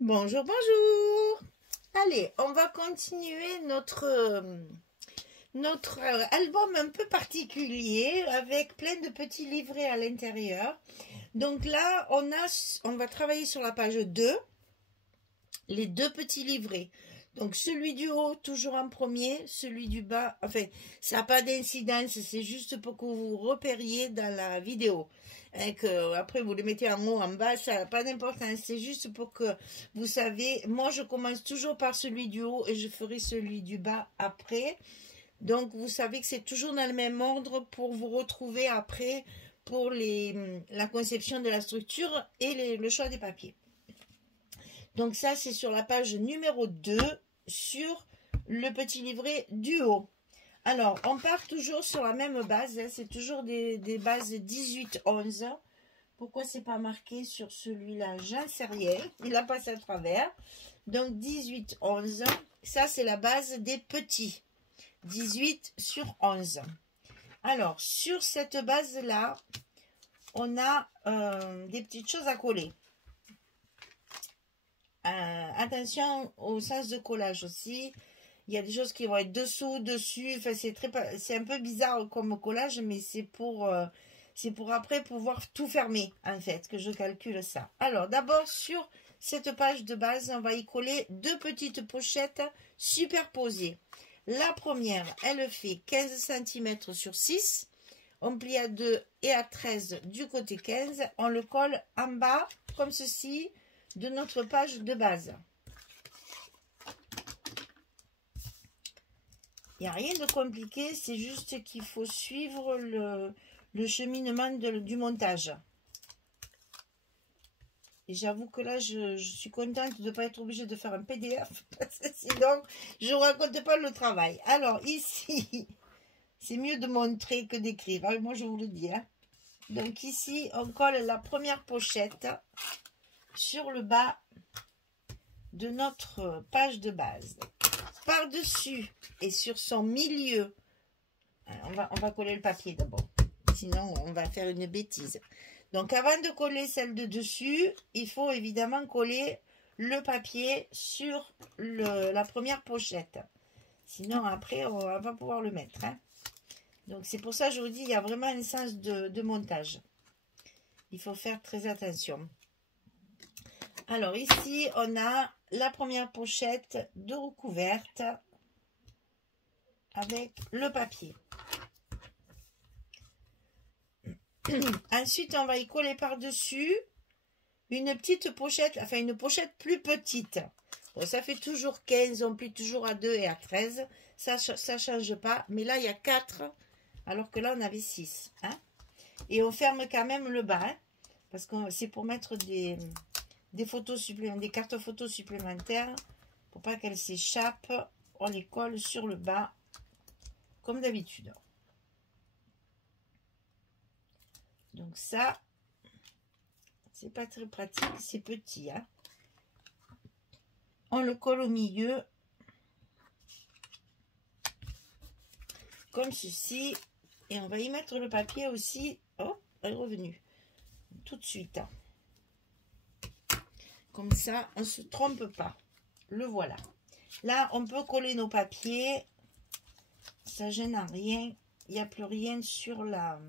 Bonjour, bonjour. Allez, on va continuer notre album un peu particulier avec plein de petits livrets à l'intérieur. Donc là, on va travailler sur la page 2, les deux petits livrets. Donc celui du haut, toujours en premier, celui du bas, enfin, ça n'a pas d'incidence, c'est juste pour que vous repériez dans la vidéo. Et que, après, vous le mettez en haut, en bas, ça n'a pas d'importance, c'est juste pour que vous savez, moi je commence toujours par celui du haut et je ferai celui du bas après. Donc vous savez que c'est toujours dans le même ordre pour vous retrouver après pour la conception de la structure et le choix des papiers. Donc ça, c'est sur la page numéro 2, sur le petit livret du haut. Alors, on part toujours sur la même base, hein, c'est toujours des bases 18-11. Pourquoi c'est pas marqué sur celui-là, j'en sais rien, il a passé à travers. Donc 18-11, ça c'est la base des petits, 18 sur 11. Alors, sur cette base-là, on a des petites choses à coller. Attention au sens de collage aussi. Il y a des choses qui vont être dessous, dessus. Enfin, c'est un peu bizarre comme collage, mais c'est pour après pouvoir tout fermer, en fait, que je calcule ça. Alors, d'abord, sur cette page de base, on va y coller deux petites pochettes superposées. La première, elle fait 15 cm sur 6. On plie à 2 et à 13 du côté 15. On le colle en bas, comme ceci, de notre page de base. Il n'y a rien de compliqué, c'est juste qu'il faut suivre le cheminement du montage. Et j'avoue que là, je suis contente de ne pas être obligée de faire un PDF, parce que sinon, je ne raconte pas le travail. Alors, ici, c'est mieux de montrer que d'écrire, hein, moi je vous le dis. Hein. Donc ici, on colle la première pochette sur le bas de notre page de base. Par-dessus et sur son milieu, on va coller le papier d'abord, sinon on va faire une bêtise. Donc avant de coller celle de dessus, il faut évidemment coller le papier sur la première pochette. Sinon après on va pas pouvoir le mettre. Hein. Donc c'est pour ça que je vous dis, il y a vraiment un sens de montage. Il faut faire très attention. Alors ici, on a la première pochette de recouverte avec le papier. Ensuite, on va y coller par-dessus une petite pochette, enfin une pochette plus petite. Bon, ça fait toujours 15, on plie toujours à 2 et à 13. Ça ne change pas, mais là, il y a 4, alors que là, on avait 6. Hein? Et on ferme quand même le bas, hein, parce que c'est pour mettre des photos supplémentaires, des cartes photos supplémentaires pour pas qu'elles s'échappent. On les colle sur le bas comme d'habitude. Donc ça, c'est pas très pratique, c'est petit. Hein. On le colle au milieu comme ceci et on va y mettre le papier aussi. Oh, elle est revenue tout de suite. Comme ça, on ne se trompe pas. Le voilà. Là, on peut coller nos papiers. Ça gêne à rien. Il n'y a plus rien sur la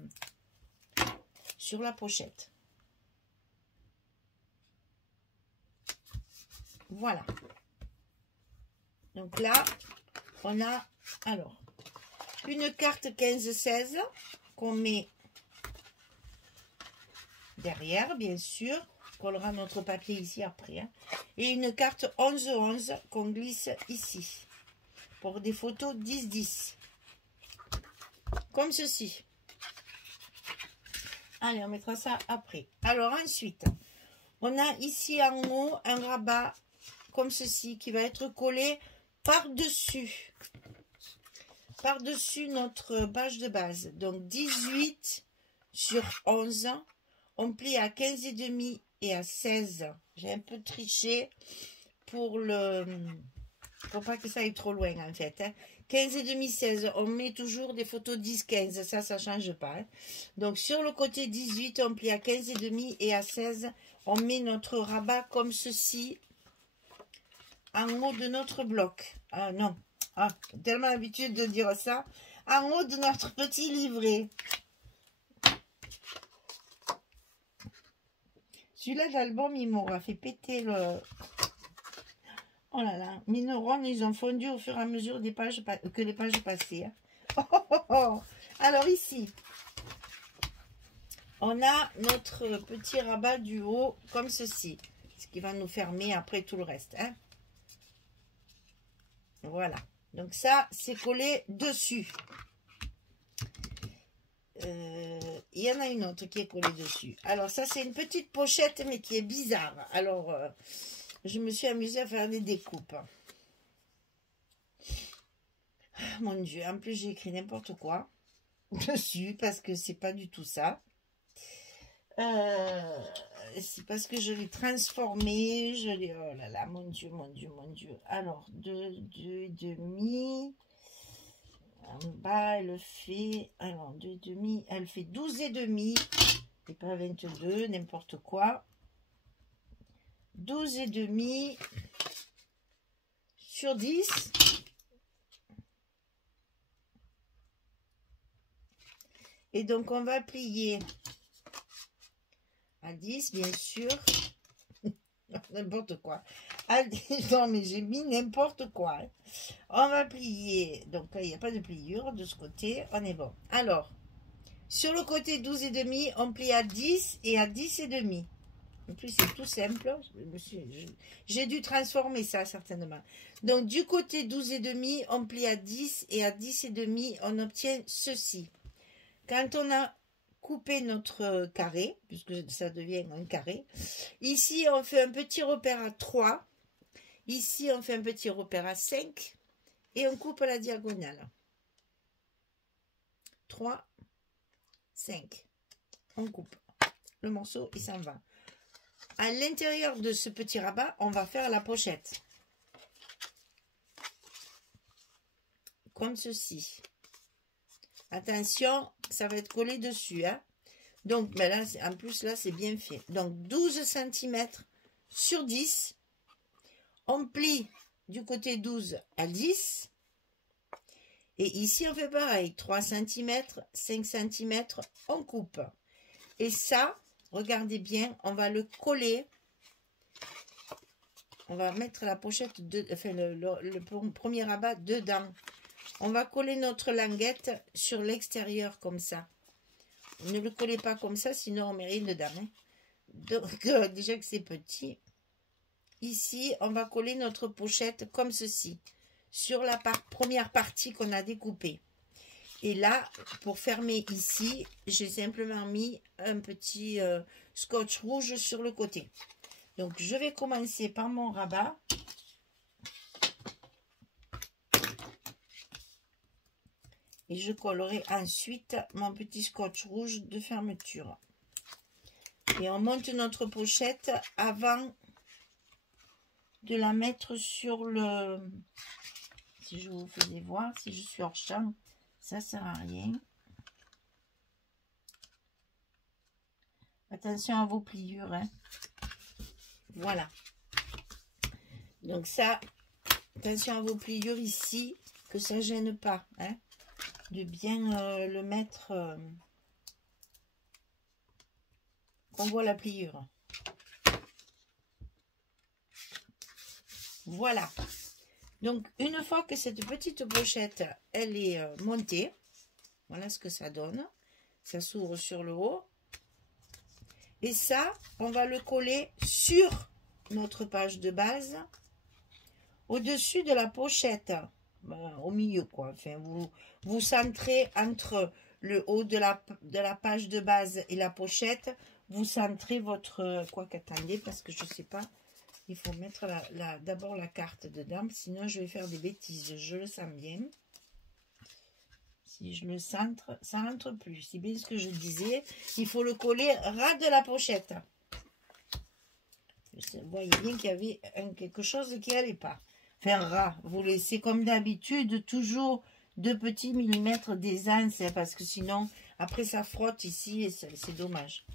pochette. Voilà. Donc là, on a alors une carte 15-16 qu'on met derrière, bien sûr. On collera notre papier ici après. Hein. Et une carte 11-11 qu'on glisse ici. Pour des photos 10-10. Comme ceci. Allez, on mettra ça après. Alors ensuite, on a ici en haut un rabat comme ceci qui va être collé par-dessus. Par-dessus notre page de base. Donc 18 sur 11. On plie à 15,5 et à 16. J'ai un peu triché pour pas que ça aille trop loin en fait. Hein. 15,5, 16. On met toujours des photos 10, 15. Ça ne change pas. Hein. Donc sur le côté 18, on plie à 15,5 et à 16. On met notre rabat comme ceci. en haut de notre bloc. Ah non, ah, tellement l'habitude de dire ça. En haut de notre petit livret. Celui-là d'album, il m'aura fait péter le... Oh là là, mes neurones, ils ont fondu au fur et à mesure des pages que les pages passaient. Hein. Oh, oh, oh, oh. Alors ici, on a notre petit rabat du haut comme ceci. Ce qui va nous fermer après tout le reste. Hein. Voilà. Donc ça, c'est collé dessus. Il y en a une autre qui est collée dessus. Alors ça, c'est une petite pochette, mais qui est bizarre. Alors, je me suis amusée à faire des découpes. Mon Dieu, en plus, j'ai écrit n'importe quoi dessus, parce que c'est pas du tout ça. C'est parce que je l'ai transformé. Je l'ai... Oh là là, mon Dieu, mon Dieu, mon Dieu. Alors, 2,5... En bas, elle fait, alors 2,5, elle fait 12,5 et pas 22, n'importe quoi. 12,5 sur 10. Et donc, on va plier à 10, bien sûr. N'importe quoi. Non, mais j'ai mis n'importe quoi. Hein. On va plier. Donc là, il n'y a pas de pliure de ce côté. On est bon. Alors, sur le côté 12,5, on plie à 10 et à 10,5. En plus, c'est tout simple. J'ai dû transformer ça, certainement. Donc, du côté 12,5, on plie à 10 et à 10,5, on obtient ceci. Quand on a couper notre carré, puisque ça devient un carré. Ici, on fait un petit repère à 3. Ici, on fait un petit repère à 5. Et on coupe la diagonale. 3, 5. On coupe. Le morceau, il s'en va. À l'intérieur de ce petit rabat, on va faire la pochette. Comme ceci. Attention, ça va être collé dessus. Hein. Donc, ben là, en plus, là, c'est bien fait. Donc, 12 cm sur 10. On plie du côté 12 à 10. Et ici, on fait pareil. 3 cm, 5 cm, on coupe. Et ça, regardez bien, on va le coller. On va mettre la pochette, enfin, le premier rabat dedans. On va coller notre languette sur l'extérieur comme ça. Ne le collez pas comme ça, sinon on met rien dedans. Hein. Donc, déjà que c'est petit. Ici, on va coller notre pochette comme ceci. Sur la première partie qu'on a découpée. Et là, pour fermer ici, j'ai simplement mis un petit scotch rouge sur le côté. Donc, je vais commencer par mon rabat. Et je collerai ensuite mon petit scotch rouge de fermeture. Et on monte notre pochette avant de la mettre sur le... Si je vous faisais voir, si je suis hors champ, ça sert à rien. Attention à vos pliures. Hein. Voilà. Donc ça, attention à vos pliures ici, que ça ne gêne pas. Hein. De bien le mettre, qu'on voit la pliure. Voilà. Donc, une fois que cette petite pochette, elle est montée, voilà ce que ça donne. Ça s'ouvre sur le haut. Et ça, on va le coller sur notre page de base, au-dessus de la pochette. Au milieu quoi, enfin vous centrez entre le haut de la page de base et la pochette, vous centrez votre, quoi qu'attendez, parce que je sais pas, il faut mettre d'abord la carte dedans, sinon je vais faire des bêtises, je le sens bien. Si je le centre, ça rentre plus, c'est bien ce que je disais, il faut le coller ras de la pochette. Vous voyez bien qu'il y avait quelque chose qui n'allait pas. Faire ras, vous laissez comme d'habitude toujours 2 petits millimètres d'aisance, parce que sinon après ça frotte ici et c'est dommage.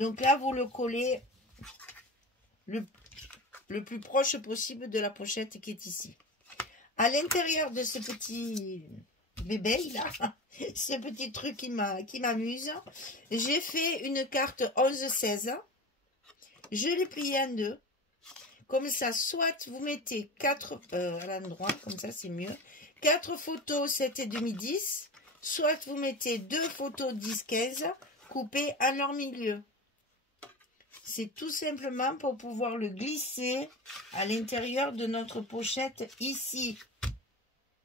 Donc là vous le collez le plus proche possible de la pochette qui est ici. À l'intérieur de ce petit bébé là, ce petit truc qui m'amuse, j'ai fait une carte 11-16. Je l'ai pliée en deux. Comme ça, soit vous mettez 4 à l'endroit, comme ça c'est mieux. 4 photos 7,5 10, soit vous mettez 2 photos 10-15 coupées à leur milieu. C'est tout simplement pour pouvoir le glisser à l'intérieur de notre pochette ici.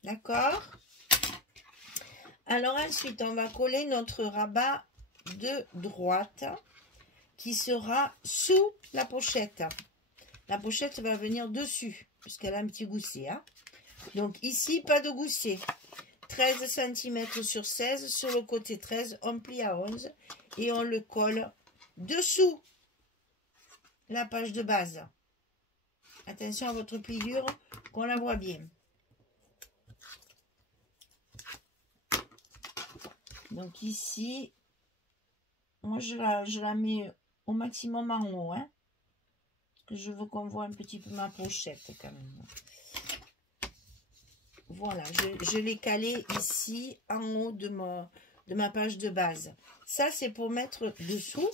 D'accord? Alors ensuite, on va coller notre rabat de droite qui sera sous la pochette. La pochette va venir dessus, puisqu'elle a un petit gousset. Hein. Donc ici, pas de gousset. 13 cm sur 16, sur le côté 13, on plie à 11 et on le colle dessous la page de base. Attention à votre pliure, qu'on la voit bien. Donc ici, moi je la mets au maximum en haut, hein. Je veux qu'on voit un petit peu ma pochette quand même. Voilà, je l'ai calé ici en haut de ma page de base. Ça, c'est pour mettre dessous.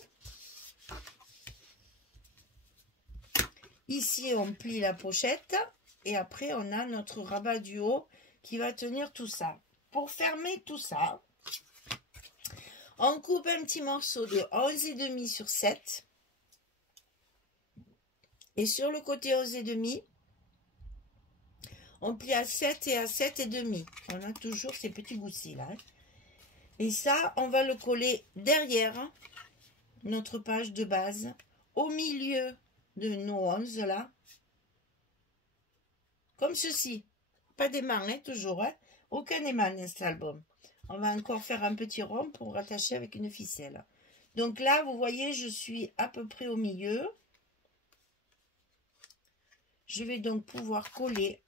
Ici, on plie la pochette et après, on a notre rabat du haut qui va tenir tout ça. Pour fermer tout ça, on coupe un petit morceau de 11,5 sur 7. Et sur le côté 11,5, on plie à 7 et à 7,5. On a toujours ces petits goussets là. Et ça, on va le coller derrière notre page de base, au milieu de nos 11 là. Comme ceci. Pas d'aimant, hein, toujours. Hein. Aucun aimant dans cet album. On va encore faire un petit rond pour rattacher avec une ficelle. Donc là, vous voyez, je suis à peu près au milieu. Je vais donc pouvoir coller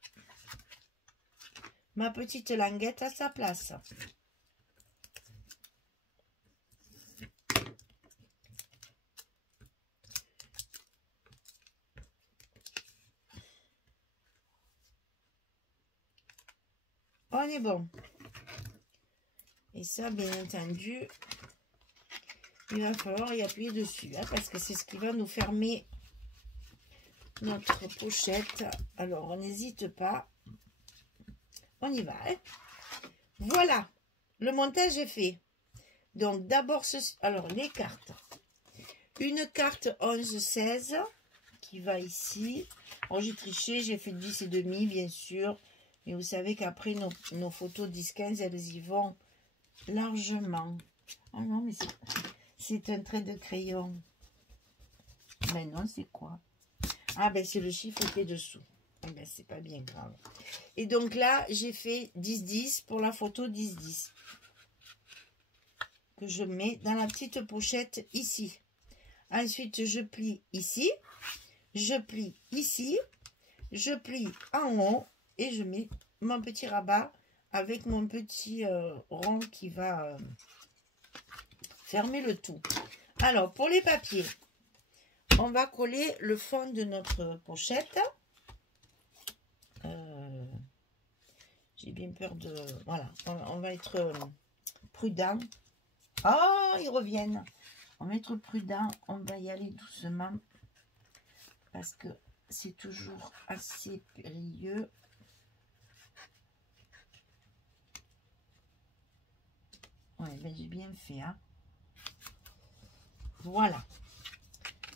ma petite languette à sa place. On est bon. Et ça, bien entendu, il va falloir y appuyer dessus, hein, parce que c'est ce qui va nous fermer notre pochette. Alors, on n'hésite pas. On y va. Hein. Voilà, le montage est fait. Donc, d'abord, alors les cartes. Une carte 11-16 qui va ici. Alors, j'ai triché, j'ai fait 10,5, bien sûr. Mais vous savez qu'après, nos photos 10-15, elles y vont largement. Ah non, mais c'est un trait de crayon. Mais non, c'est quoi? Ah ben c'est le chiffre qui est dessous. Ah ben c'est pas bien grave. Et donc là, j'ai fait 10-10 pour la photo 10-10. Que je mets dans la petite pochette ici. Ensuite, je plie ici. Je plie ici. Je plie en haut. Et je mets mon petit rabat avec mon petit rond qui va fermer le tout. Alors, pour les papiers, on va coller le fond de notre pochette. J'ai bien peur de... Voilà, on va être prudent. Oh, ils reviennent. On va être prudent, on va y aller doucement. Parce que c'est toujours assez périlleux. Ouais, ben j'ai bien fait, hein. Voilà.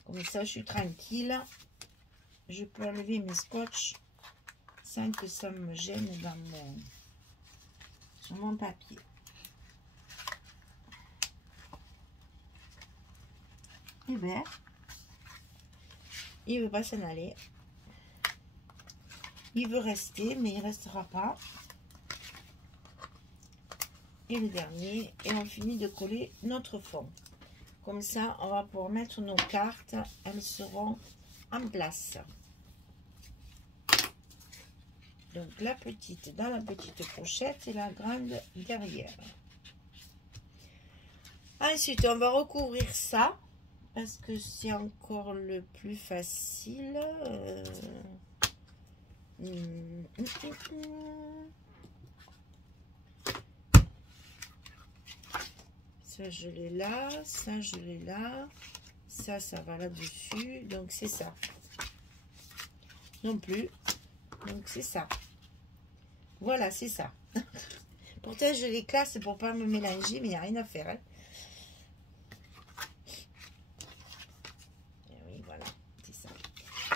Comme ça, je suis tranquille. Je peux enlever mes scotch sans que ça me gêne sur mon papier. Et bien, il ne veut pas s'en aller. Il veut rester, mais il ne restera pas. Et le dernier, et on finit de coller notre fond. Comme ça, on va pouvoir mettre nos cartes. Elles seront en place. Donc la petite dans la petite pochette et la grande derrière. Ensuite, on va recouvrir ça parce que c'est encore le plus facile. Ça, je l'ai là. Ça, je l'ai là. Ça va là-dessus. Donc, c'est ça. Non plus. Donc, c'est ça. Voilà, c'est ça. Pourtant, je les classe pour pas me mélanger, mais il n'y a rien à faire. Hein. Et oui, voilà, c'est ça.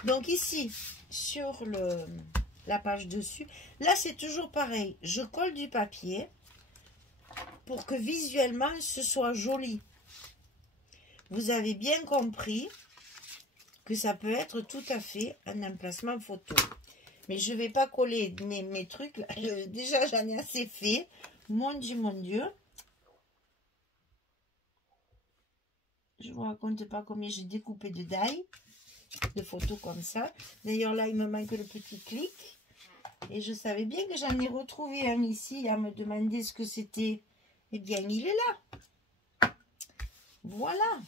Donc, ici, sur la page dessus, là, c'est toujours pareil. Je colle du papier pour que visuellement, ce soit joli. Vous avez bien compris que ça peut être tout à fait un emplacement photo. Mais je ne vais pas coller mes trucs. Là. Déjà, j'en ai assez fait. Mon Dieu, mon Dieu. Je ne vous raconte pas combien j'ai découpé de die, de photos comme ça. D'ailleurs, là, il me manque le petit clic. Et je savais bien que j'en ai retrouvé un ici à me demander ce que c'était. Eh bien, il est là. Voilà.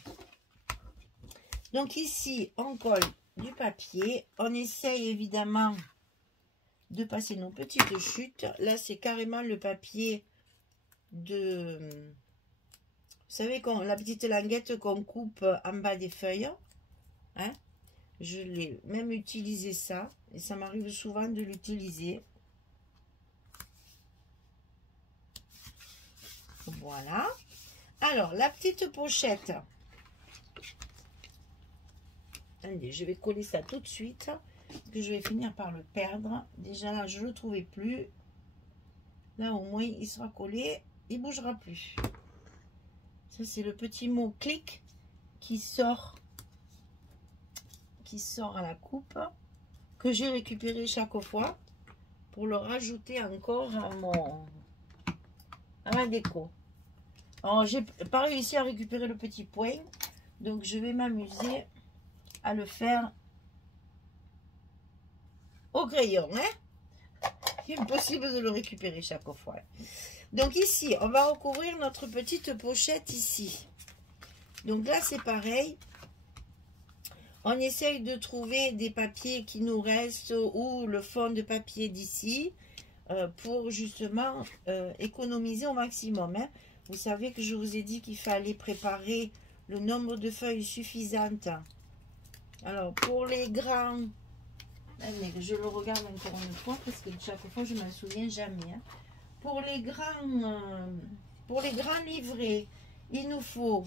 Donc ici, on colle du papier. On essaye évidemment de passer nos petites chutes. Là, c'est carrément le papier de... Vous savez, la petite languette qu'on coupe en bas des feuilles. Hein? Je l'ai même utilisé ça. Et ça m'arrive souvent de l'utiliser. Voilà. Alors, la petite pochette. Attendez, je vais coller ça tout de suite. Parce que je vais finir par le perdre. Déjà là, je ne le trouvais plus. Là, au moins, il sera collé. Il ne bougera plus. Ça, c'est le petit mot clic qui sort à la coupe. Que j'ai récupéré chaque fois. Pour le rajouter encore à ma déco. Alors, j'ai pas réussi à récupérer le petit point. Donc, je vais m'amuser à le faire au crayon. Hein? Il est impossible de le récupérer chaque fois. Donc, ici, on va recouvrir notre petite pochette ici. Donc, là, c'est pareil. On essaye de trouver des papiers qui nous restent ou le fond de papier d'ici pour justement économiser au maximum. Hein. Vous savez que je vous ai dit qu'il fallait préparer le nombre de feuilles suffisantes. Alors, pour les grands, allez, je le regarde encore une fois parce que chaque fois, je ne m'en souviens jamais. Hein. Pour les grands livrets, il nous faut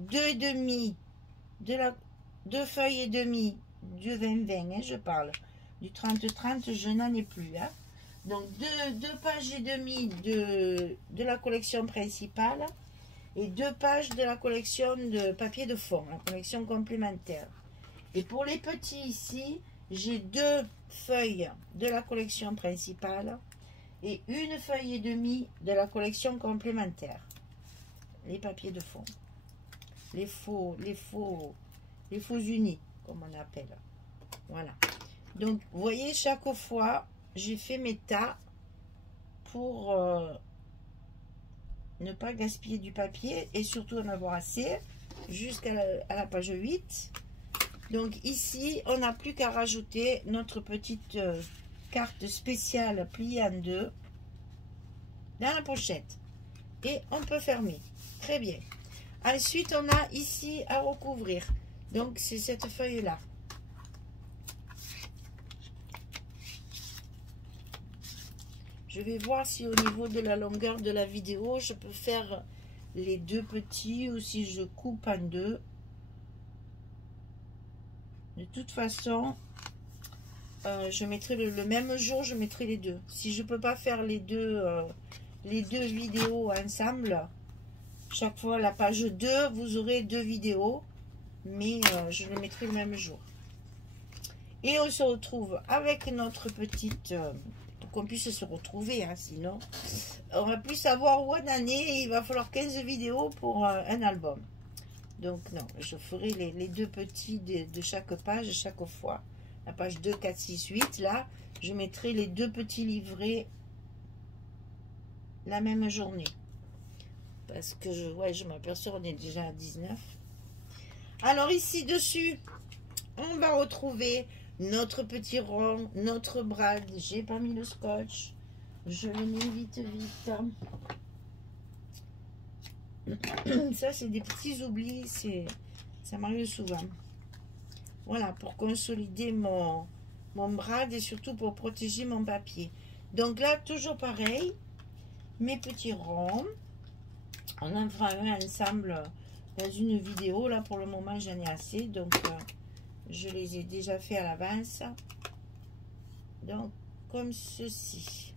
2,5 2 feuilles et demi du 20-20, hein, je parle. Du 30-30, je n'en ai plus. Hein. Donc, 2 pages et demie de la collection principale et 2 pages de la collection de papier de fond, la collection complémentaire. Et pour les petits ici, j'ai 2 feuilles de la collection principale et 1 feuille et demie de la collection complémentaire. Les papiers de fond. Les faux unis, comme on appelle. Voilà. Donc, vous voyez, chaque fois, j'ai fait mes tas pour ne pas gaspiller du papier et surtout en avoir assez jusqu'à la page 8. Donc, ici, on n'a plus qu'à rajouter notre petite carte spéciale pliée en 2 dans la pochette. Et on peut fermer. Très bien. Ensuite, on a ici à recouvrir. Donc, c'est cette feuille-là. Je vais voir si au niveau de la longueur de la vidéo, je peux faire les 2 petits ou si je coupe en 2. De toute façon, je mettrai le même jour, je mettrai les 2. Si je ne peux pas faire les deux vidéos ensemble, chaque fois la page 2, vous aurez 2 vidéos, mais je les mettrai le même jour. Et on se retrouve avec notre petite... pour qu'on puisse se retrouver, hein, sinon on va plus savoir où on en est et il va falloir 15 vidéos pour un album. Donc non, je ferai les 2 petits de chaque page chaque fois. La page 2, 4, 6, 8, là, je mettrai les 2 petits livrets la même journée. Parce que je m'aperçois, on est déjà à 19. Alors ici dessus, on va retrouver notre petit rond, notre brad. J'ai pas mis le scotch. Je le mets vite. Ça, c'est des petits oublis. Ça m'arrive souvent. Voilà, pour consolider mon brad et surtout pour protéger mon papier. Donc là, toujours pareil. Mes petits ronds. On en fera un ensemble dans une vidéo. Là, pour le moment, j'en ai assez. Donc, je les ai déjà fait à l'avance. Donc, comme ceci.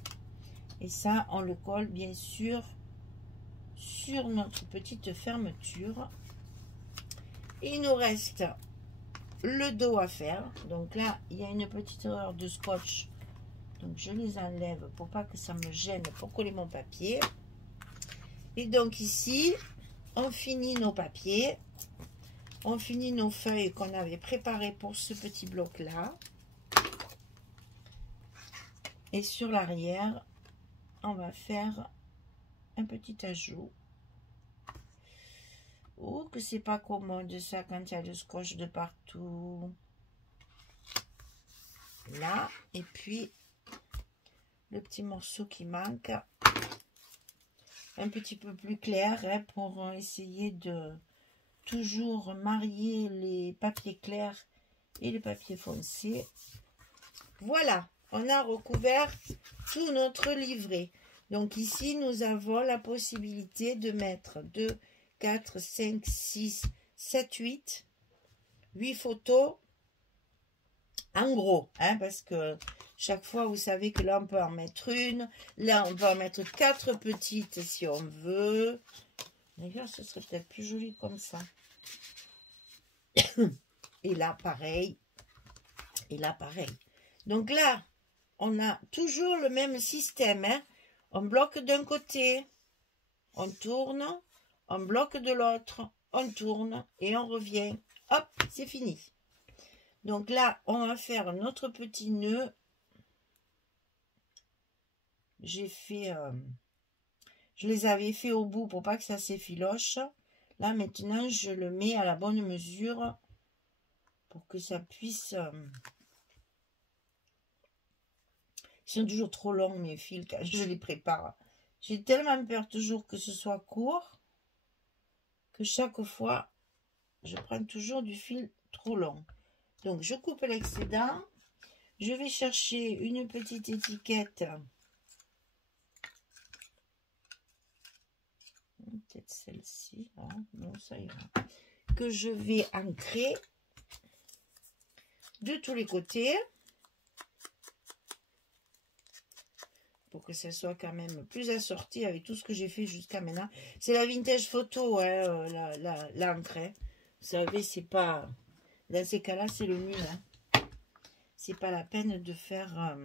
Et ça, on le colle bien sûr sur notre petite fermeture. Et il nous reste le dos à faire. Donc là, il y a une petite erreur de scotch. Donc, je les enlève pour pas que ça me gêne pour coller mon papier. Et donc ici, on finit nos papiers. On finit nos feuilles qu'on avait préparées pour ce petit bloc-là. Et sur l'arrière, on va faire un petit ajout. Oh, que c'est pas commode ça quand il y a le scotch de partout. Là, et puis le petit morceau qui manque. Un petit peu plus clair hein, pour essayer de toujours marier les papiers clairs et les papiers foncés. Voilà, on a recouvert tout notre livret. Donc ici, nous avons la possibilité de mettre 2, 4, 5, 6, 7, 8 photos en gros, hein, parce que chaque fois, vous savez que là, on peut en mettre une. Là, on peut en mettre 4 petites si on veut. D'ailleurs, ce serait peut-être plus joli comme ça. Et là, pareil. Et là, pareil. Donc là, on a toujours le même système. Hein. On bloque d'un côté, on tourne, on bloque de l'autre, on tourne et on revient. Hop, c'est fini. Donc là, on va faire notre petit nœud. J'ai fait, je les avais fait au bout pour pas que ça s'effiloche. Là, maintenant, je le mets à la bonne mesure pour que ça puisse... Ils sont toujours trop longs, mes fils, quand je les prépare. J'ai tellement peur toujours que ce soit court que chaque fois, je prends toujours du fil trop long. Donc, je coupe l'excédent. Je vais chercher une petite étiquette. Peut-être celle-ci. Hein? Non, ça ira. Que je vais ancrer de tous les côtés. Pour que ça soit quand même plus assorti avec tout ce que j'ai fait jusqu'à maintenant. C'est la vintage photo, hein, l'encre. Hein. Vous savez, c'est pas... Dans ces cas-là, c'est le nul. Hein. C'est pas la peine de faire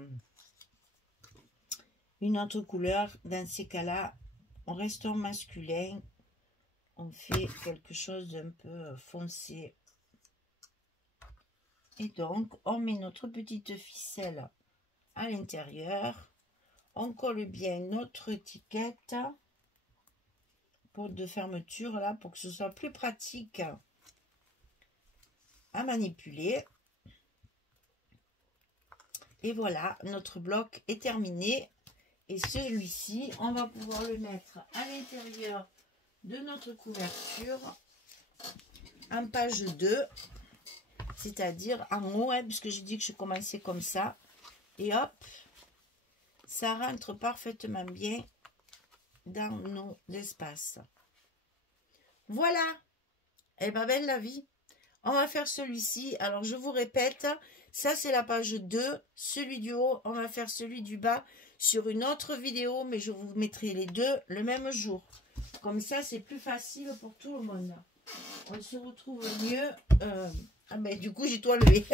une autre couleur. Dans ces cas-là, on reste en masculin. On fait quelque chose d'un peu foncé. Et donc, on met notre petite ficelle à l'intérieur. On colle bien notre étiquette de fermeture là pour que ce soit plus pratique à manipuler. Et voilà, notre bloc est terminé. Et celui-ci, on va pouvoir le mettre à l'intérieur de notre couverture en page 2, c'est-à-dire en haut, hein, puisque j'ai dit que je commençais comme ça. Et hop, ça rentre parfaitement bien dans nos espaces. Voilà. Eh ben, belle la vie. On va faire celui-ci. Alors, je vous répète, ça, c'est la page 2. Celui du haut, on va faire celui du bas sur une autre vidéo, mais je vous mettrai les deux le même jour. Comme ça, c'est plus facile pour tout le monde. On se retrouve mieux... Ah ben, du coup, j'ai tout enlevé.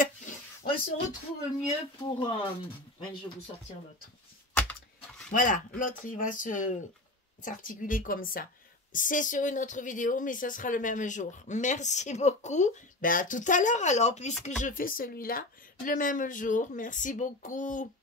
On se retrouve mieux pour... je vais vous sortir l'autre. Voilà, l'autre, il va s'articuler comme ça. C'est sur une autre vidéo, mais ça sera le même jour. Merci beaucoup. Ben, à tout à l'heure alors, puisque je fais celui-là le même jour. Merci beaucoup.